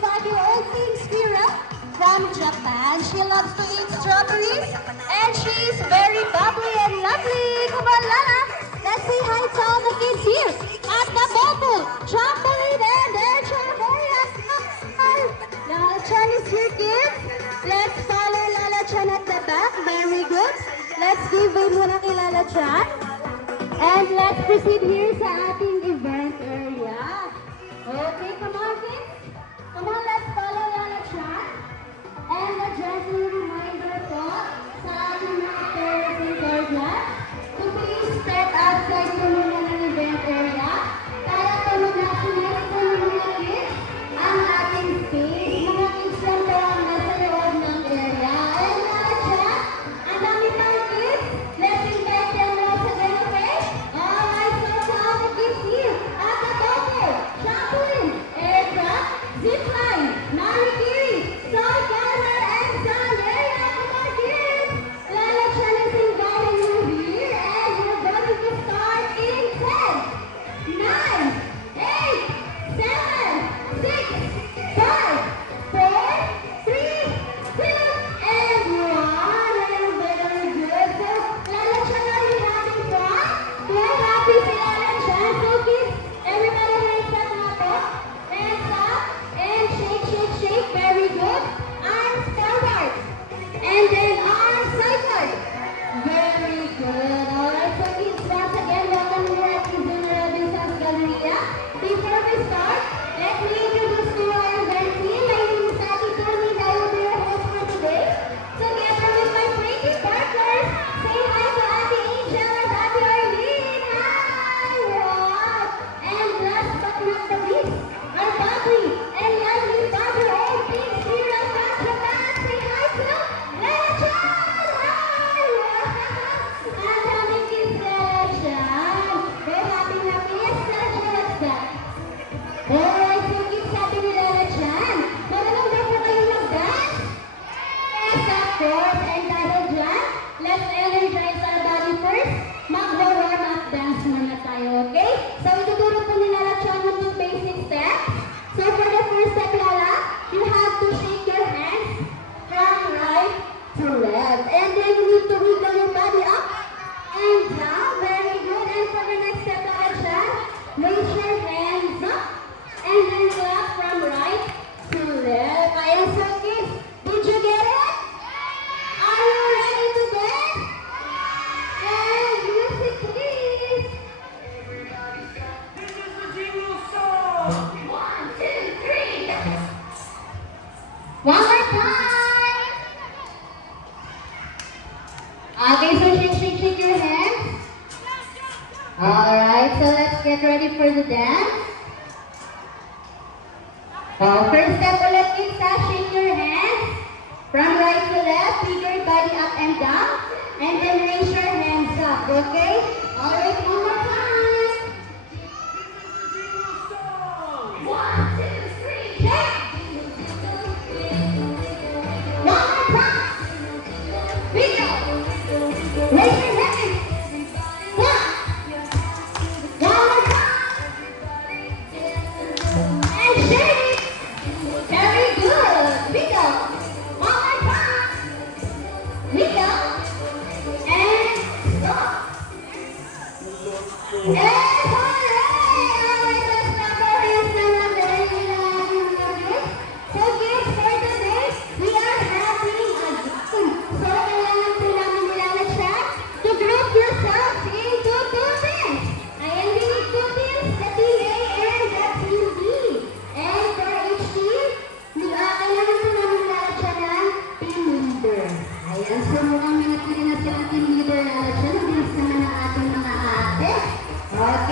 5-year-old Team Spira from Japan. She loves to eat strawberries and she's very bubbly and lovely. Come on, Lala. Let's say hi to all the kids here at the bubble, trampoline, and their charbarian. Lala Chan is here, kids. Let's follow Lala Chan at the back. Very good. Let's give way muna kay Lala Chan. And let's proceed here sa ating event area. Okay, come on, kids. Come on, let's follow Lala Chan. And a gentle reminder po sa ating mga parents and guardians to please step outside po muna ng event area para po mag-maximize po muna, kids, ang ating space. Mga kids lang po ang nasa loob ng area. And Lala Chan, ang dami pang kids. Let's invite them once again, okay? Alright, so to all the kids here at the bubble, trampoline, aircraft, zipline, marikiri, soy gather, and sandaya. Come on, kids! Lala Chan is inviting you here, and we're going to start in 10, 9, 8, 7, 6, 5, 4, 3, 2, and 1. And very good. So, Lala Chan, are you having fun? We're happy si Lala Chan. So, kids, everybody hands up na po. Hands up and shake, shake, shake. Very good. Arms forward. And then arms sideward. Very good. Alright, so kids, once again, welcome here at Kizuna Robinson's Galleria. Before we start, let me introduce to you our event team. My name is Ati Tony. I will be your host for today. Together with my pretty partners, say hi to Ate Angel and Ate Arlene. Hi! Wow! And last but not the least, our bubbly and lovely 5-year-old Team Spira from Japan. Say hi to Lala Chan! Hi! Wow! Ang daming kids, Lala Chan. They're happy. Yes, Lala Chan, let's dance. Alright, so kids, sabi ni Lala Chan, marunong daw po kayong mag-dance? Yes, of course. And dahil dyan, let's energize our body first. Mag-warm up dance muna tayo, okay? So, ituturo po ni Lala Chan ng 2 basic steps. So, for the first step, Lala, you have to shake your hands from right to left. And then you need to wiggle your body up and down. Very good. And for the next step, Lala Chan, raise your hands up and then clap from right to left. Ayan, so kids, did you get it? Are you ready to dance? And music, please. This is the jingle song. 1, 2, 3. One more time. Okay, so shake your hands. Alright, so let's get ready for the dance. First step ulit, kids, shake your hands from right to left, bring your body up and down, and then raise your hands up, okay? Alright, one more time. Jingle song. 1, 2, 3, shake! One more time. Wiggle. Raise your hands. One. One more time. And shake. Very good. Wiggle. One more time. Wiggle. And stop. And hooray! Alright, let's clap our hands naman dahil kailangan natin. So kids, for today, we are having a game. So kailangan po namin ni Lala Chan to group yourselves into 2 teams. Ayan, we need 2 teams, the team A and the team B. And for each team, kailangan po namin ni Lala Chan ng team leader. Ayan, so mukhang mga na silang team leader, Lala Chan. Bilis naman ang ating mga ate. Okay.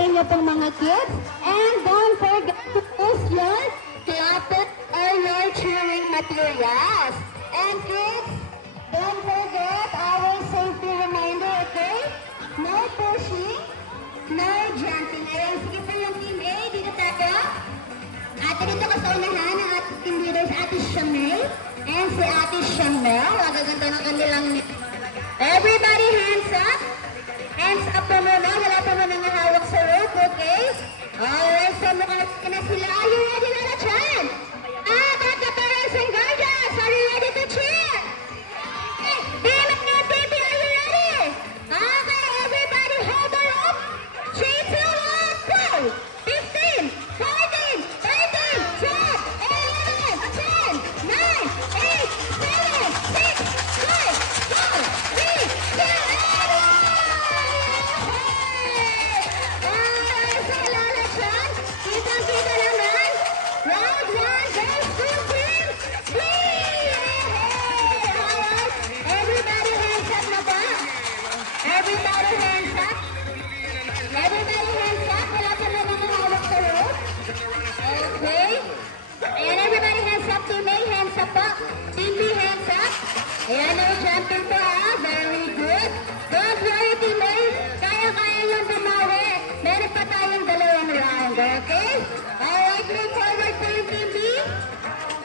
inyo pong mga kids. And don't forget to use your clappet or your chewing materials. And kids, don't forget our safety reminder, okay? No pushing, no jumping. Ayan, sige po yung team A, dito tayo. Ate dito ka sa unahan ng ating team leaders, Ate Shamel. And si Ate Shamel, magaganda ng kanilang everybody hands up. Hands up po muna, wala po muna nahawak sa rope, okay? Alright, so mukhang na sila. Are you ready na na, Chan? About the parents and guardians, are you ready to cheer? Team and baby, are you ready? Okay, everybody hold the rope. 3, 2, 1, go! 15, 14, 13, 12, 11, 10, 9, 8, 7, 6, 5, 4, 3, 2, 1. Alright, so Lala Chan, kitang-kita naman. Round 1 goes to team B. Alright, everybody hands up na ba? Everybody hands up. Everybody hands up. Wala ka na mga hawak sa rope. Okay. Ayan, everybody hands up. Team A, hands up po. Team B, hands up. Ayan, no jumping po ah. Very good. Don't worry, Team A. Kaya-kaya yung bumawi. Meron pa tayong dalawang round, okay? Alright, move forward po yung Team B.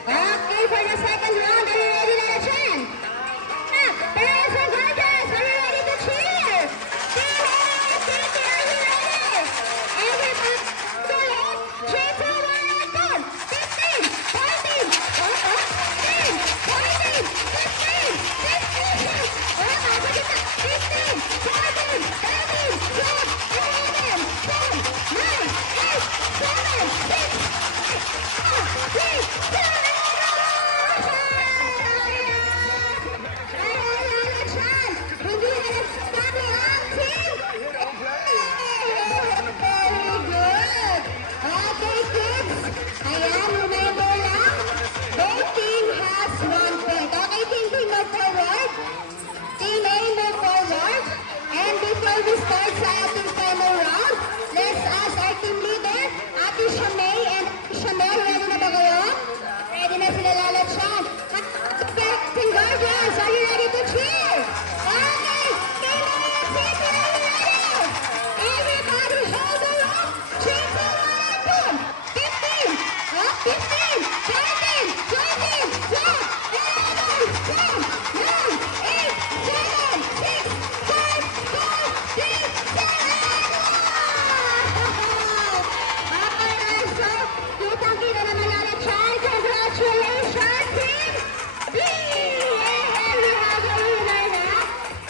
Okay, for the second round, are you ready na Chan? Parents and guardians, are you ready to cheer? Team A, Team B, are you ready? Everybody, go ahead. 3, 2, 1, go! 15, 14, 10, 14, 15, 16, 15, 14, 13, 12, 11, 10, 9, 8, 7, 6, 5, 4, 3, 2, 1. Hindi na nagsasabi ang team. Very good. Okay, kids. Ayan, remember lang. Both team has 1 point. Okay, team B, move forward. Team A, move forward. And before we start sa ating final round, let's ask our team leader, Ate Shamay and Shamel, ready na ba kayo? Ready na sila Lala Chan. Parents and guardians, are you ready to cheer? Okay, team A, team B, are you ready? Everybody hold the rope. 3, 2, 1, go! 15, 15, 14, 13, 12, 11, 10, 9, 8, 7, 6, 5, 4, 3, 2, 1. Okay, so, kitang-kita naman Lala Chan. Congratulations, team B! And we have a winner na.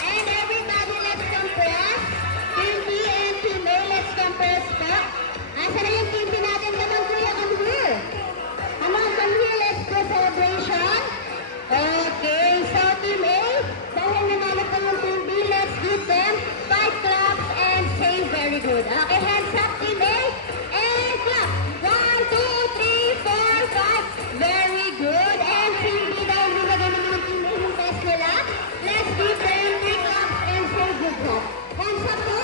And everybody, let's compress. Team B and Team A, let's compress po. Asa na yung team B natin? Come on, kuya, come here. Come on, come here. Let's do celebration. Okay, so Team A, dahil nanalo po yung Team B, let's give them 5 claps and say very good. Okay, hands up, Team A, and clap. 1, 2, 3, 4, 5. Very good. And Team B, dahil binigay naman ng Team A yung best nila, let's give them 3 claps and say good job. Hands up po,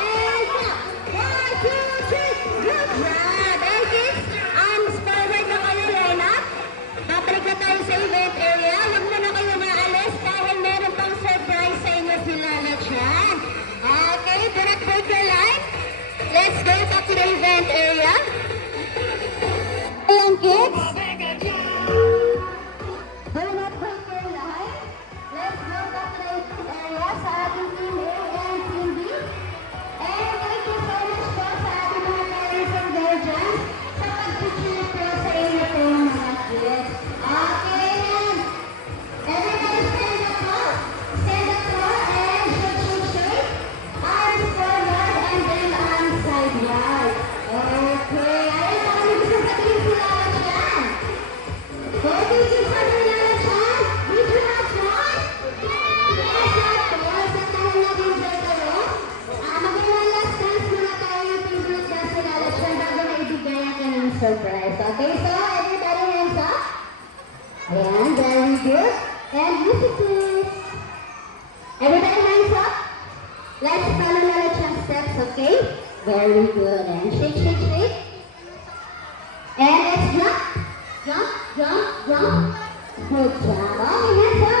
and clap. 1, 2, 3, good job. And kids, forward na kayo line up. Babalik na tayo sa event area. Huwag na kayo maalis dahil meron pang surprise sa inyo si Lala Chan. Okay, do not break your line. Let's go back to the event area. Ayan, kids. Do not break your line. Let's go back to the event area sa ating Team A and Team B. And thank you so much po sa ating mga parents and guardians sa pag-cheer po sa inyo po mga kids. Okay, yan. Everybody stand up po. Stand up po and shoot. Arms forward and then arms side wide. Okay. Ayun na kami gusto sabihin si Lala Chan. Okay, kids, ano Lala Chan? Did you have fun? Yes, of course. At naman nag-enjoy kayo. Magandang last dance muna tayo yung favorite dance ni Lala Chan bago na ibigay ang kanyang surprise. Okay, so everybody hands up. Ayan, very good. And music please. Everybody hands up. Let's follow Lala Chan's steps, okay? Very good. And shake, shake, shake. And let's jump. Jump, jump, jump. Good job. Okay, hands up.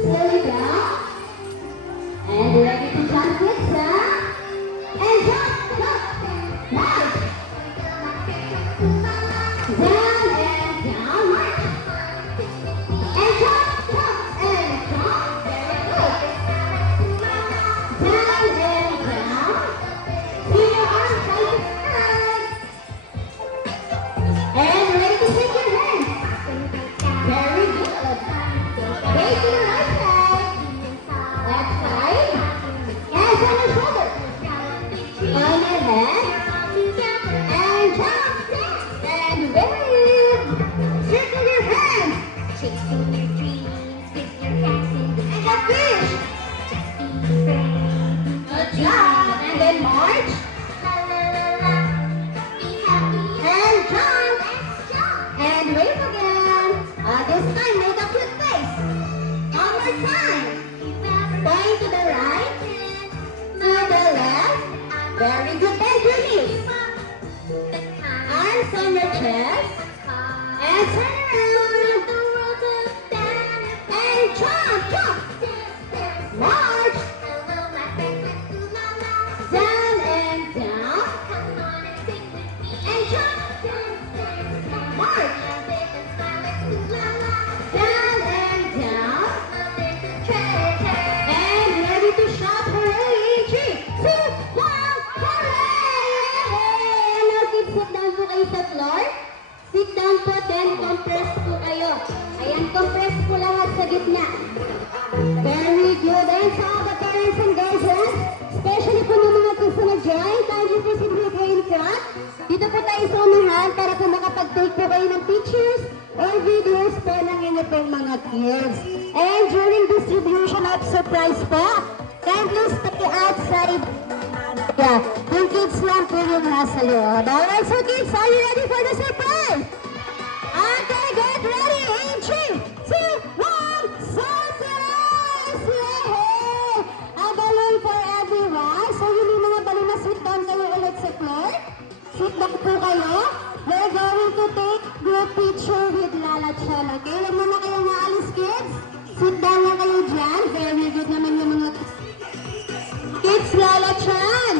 Slow it down. And ready to jump with that. And jump, jump. March. Down and down. March. And jump, jump, and jump. Very good. Down and down. Feel your arms side to side. And ready to shake your hands. Very good. Face to the right side. Left side. Hands on your shoulder. On your head. And jump. And wave. Circle your hands. Chasing your dreams with your hands in the And a fish. just be brave. Good job. And then march. La la la la. Be happy. And jump. Let's jump. And wave again. This time, make a cute face. One more time. Point to the right. To the left. Very good. Bend your knees. Arms on your chest. And turn around. And jump, jump. March. Down and down. And jump. March. Down and down. And ready to shout hooray! 3, 2, 1, hooray! Now kids, sit down po kayo sa floor. Sit down po, then compress po kayo. Ayan, compress po lahat sa gitna. Very good. And sa all the parents and guardians, especially po ng mga gusto na-join, kindly proceed with your front. Dito po tayo sa unahan para po makapag-take po kayo ng pictures or videos po ng inyo pong mga kids. And during distribution of surprise po, kindly stay outside. Yeah, yung kids lang po yung nasa loob. Alright, so kids, are you ready for the surprise? Okay, get ready. In 3, 2, 1, surprise! Yay! A balloon for everyone. So yung mga balloon na sit down kayo ulit sa floor. Sit down po kayo. We're going to take group picture with Lala Chan. Okay, huwag muna kayo maalis, kids. Sit down na kayo dyan. Very good naman yung mga kids. Lala Chan.